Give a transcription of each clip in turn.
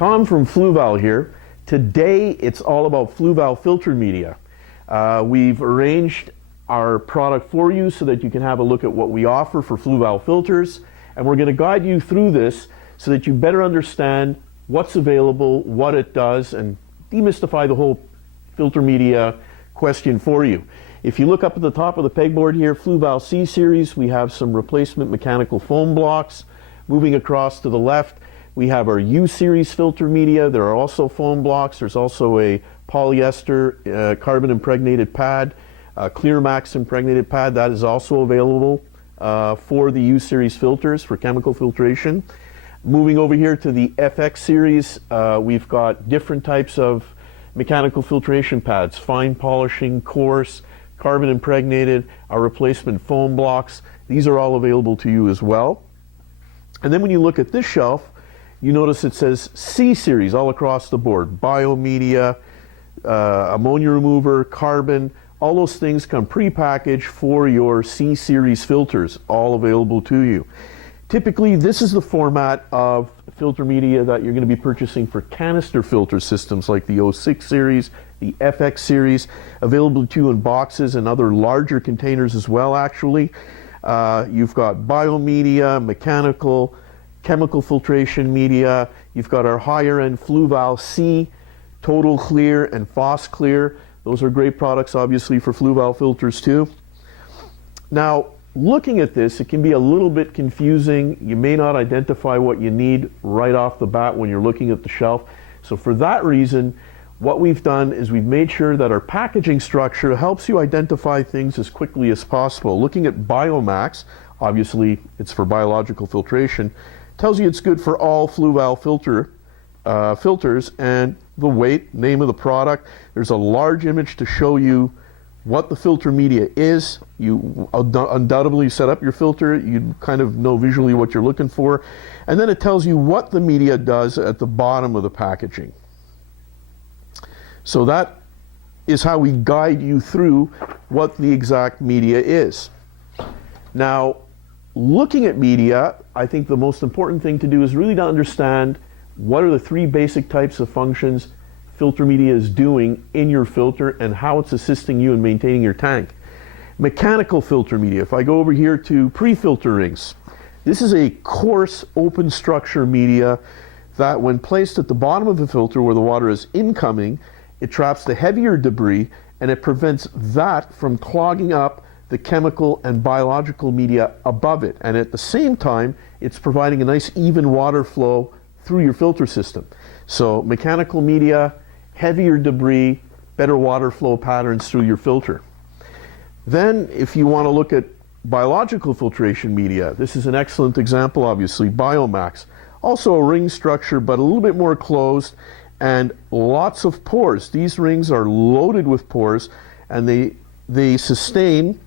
Tom from Fluval here. Today it's all about Fluval filter media. We've arranged our product for you so that you can have a look at what we offer for Fluval filters, and we're going to guide you through this so that you better understand what's available, what it does, and demystify the whole filter media question for you. If you look up at the top of the pegboard here, Fluval C series, we have some replacement mechanical foam blocks. Moving across to the left, we have our U series filter media. There are also foam blocks. There's also a polyester carbon impregnated pad, Clear Max impregnated pad that is also available for the U series filters for chemical filtration. Moving over here to the FX series, we've got different types of mechanical filtration pads, fine polishing, coarse, carbon impregnated, our replacement foam blocks. These are all available to you as well. And then when you look at this shelf, you notice it says C series all across the board. Biomedia, ammonia remover, carbon, all those things come pre-packaged for your C series filters, all available to you. Typically, this is the format of filter media that you're going to be purchasing for canister filter systems like the 06 series, the FX series, available to you in boxes and other larger containers as well, actually. You've got biomedia, mechanical, chemical filtration media. You've got our higher end Fluval C, Total Clear and Phos Clear. Those are great products, obviously, for Fluval filters too. Now, looking at this, it can be a little bit confusing. You may not identify what you need right off the bat when you're looking at the shelf. So for that reason, what we've done is we've made sure that our packaging structure helps you identify things as quickly as possible. Looking at Biomax, obviously it's for biological filtration, tells you it's good for all Fluval filters, and the weight, name of the product. There's a large image to show you what the filter media is. You undoubtedly set up your filter, you kind of know visually what you're looking for, and then it tells you what the media does at the bottom of the packaging. So that is how we guide you through what the exact media is. Now, looking at media, I think the most important thing to do is really to understand what are the three basic types of functions filter media is doing in your filter and how it's assisting you in maintaining your tank. Mechanical filter media, if I go over here to pre-filter rings, this is a coarse open structure media that when placed at the bottom of the filter where the water is incoming, it traps the heavier debris and it prevents that from clogging up the chemical and biological media above it. And at the same time, it's providing a nice even water flow through your filter system. So mechanical media, heavier debris, better water flow patterns through your filter. Then if you want to look at biological filtration media, this is an excellent example, obviously, Biomax. Also a ring structure, but a little bit more closed and lots of pores. These rings are loaded with pores and they sustain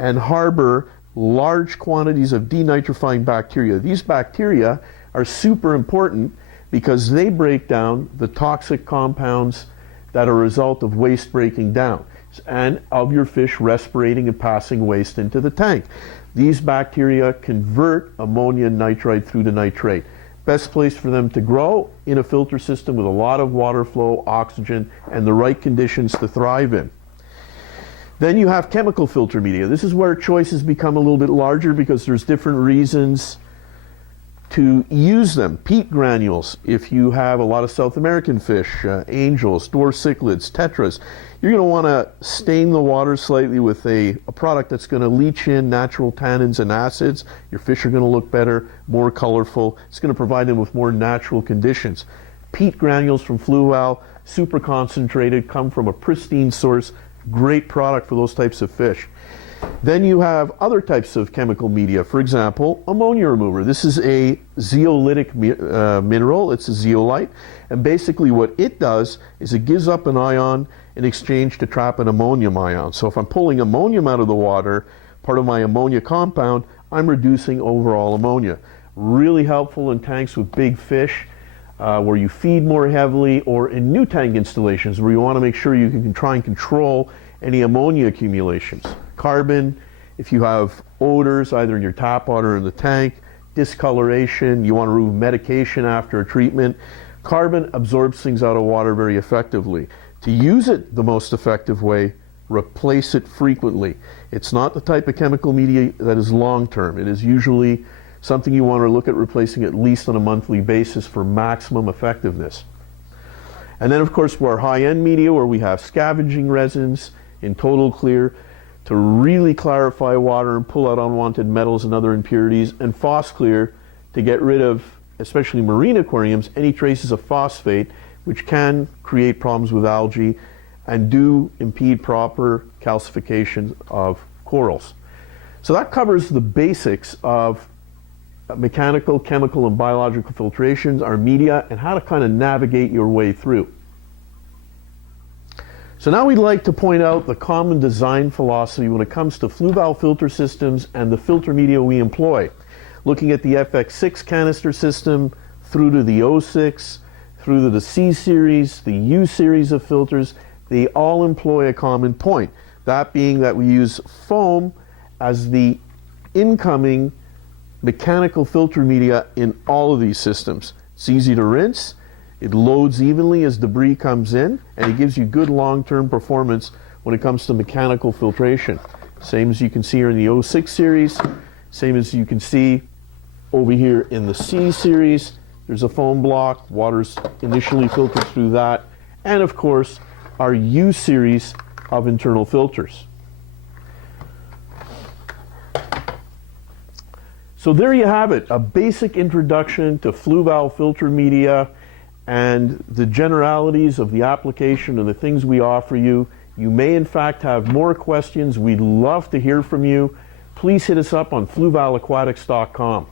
and harbor large quantities of denitrifying bacteria. These bacteria are super important because they break down the toxic compounds that are a result of waste breaking down and of your fish respirating and passing waste into the tank. These bacteria convert ammonium nitrite through to nitrate. Best place for them to grow in a filter system with a lot of water flow, oxygen, and the right conditions to thrive in. Then you have chemical filter media. This is where choices become a little bit larger because there's different reasons to use them. Peat granules, if you have a lot of South American fish, angels, dwarf cichlids, tetras, you're going to want to stain the water slightly with a product that's going to leach in natural tannins and acids. Your fish are going to look better, more colorful. It's going to provide them with more natural conditions. Peat granules from Fluval, super concentrated, come from a pristine source. Great product for those types of fish. Then you have other types of chemical media. For example, ammonia remover. This is a zeolitic mineral. It's a zeolite. And basically what it does is it gives up an ion in exchange to trap an ammonium ion. So if I'm pulling ammonium out of the water, part of my ammonia compound, I'm reducing overall ammonia. Really helpful in tanks with big fish where you feed more heavily, or in new tank installations where you want to make sure you can try and control any ammonia accumulations. Carbon, if you have odors either in your tap water or in the tank, discoloration, you want to remove medication after a treatment. Carbon absorbs things out of water very effectively. To use it the most effective way, replace it frequently. It's not the type of chemical media that is long-term. It is usually something you want to look at replacing at least on a monthly basis for maximum effectiveness. And then, of course, for our high-end media, where we have scavenging resins in total clear to really clarify water and pull out unwanted metals and other impurities, and Phosclear to get rid of, especially marine aquariums, any traces of phosphate, which can create problems with algae and do impede proper calcification of corals. So that covers the basics of mechanical, chemical, and biological filtrations, our media, and how to kind of navigate your way through. So now we'd like to point out the common design philosophy when it comes to Fluval filter systems and the filter media we employ. Looking at the FX6 canister system through to the O6, through to the C series, the U series of filters, they all employ a common point. That being that we use foam as the incoming mechanical filter media in all of these systems. It's easy to rinse, it loads evenly as debris comes in, and it gives you good long-term performance when it comes to mechanical filtration. Same as you can see here in the O6 series, same as you can see over here in the C series. There's a foam block, water's initially filtered through that, and of course our U series of internal filters. So there you have it, a basic introduction to Fluval filter media and the generalities of the application and the things we offer you. You may in fact have more questions. We'd love to hear from you. Please hit us up on fluvalaquatics.com.